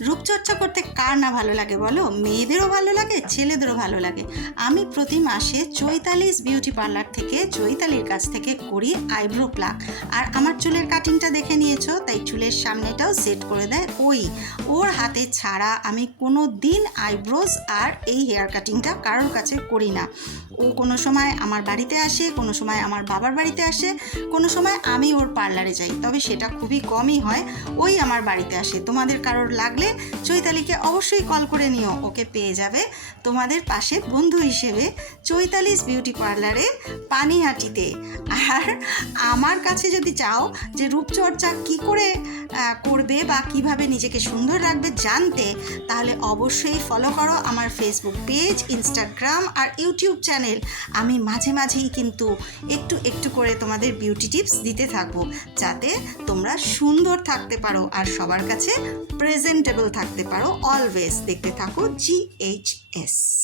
রূপচর্চা করতে কার না ভালো লাগে বলো? মেয়েদেরও ভালো লাগে, ছেলেদেরও ভালো লাগে। আমি প্রতি মাসে চৈতালিশ বিউটি পার্লার থেকে, চৈতালির কাছ থেকে করি আইব্রো প্লাক। আর আমার চুলের কাটিংটা দেখে নিয়েছো? তাই চুলের সামনেটাও সেট করে দেয় ওই। ওর হাতে ছাড়া আমি কোনো দিন আইব্রোজ আর এই হেয়ার কাটিংটা কারোর কাছে করি না। ও কোনো সময় আমার বাড়িতে আসে, কোনো সময় আমার বাবার বাড়িতে আসে, কোনো সময় আমি ওর পার্লারে যাই। তবে সেটা খুবই কমই হয়, ওই আমার বাড়িতে আসে। তোমাদের কারোর লাগলে চৈতালিকে অবশ্যই কল করে নিও, ওকে পেয়ে যাবে তোমাদের পাশে বন্ধু হিসেবে চৈতালিস বিউটি পার্লারে পানিহাটিতে। আর আমার কাছে যদি চাও যে রূপচর্চা কি করে করবে বা কীভাবে নিজেকে সুন্দর রাখবে জানতে, তাহলে অবশ্যই ফলো করো আমার ফেসবুক পেজ ইনস্টাগ্রাম আর ইউটিউব চ্যানেল আমি মাঝে মাঝেই কিন্তু একটু একটু করে তোমাদের বিউটি টিপস দিতে থাকব, যাতে তোমরা সুন্দর থাকতে পারো আর সবার কাছে প্রেজেন্টেবল থাকতে পারো অলওয়েজ দেখতে থাকো জি এইচ এস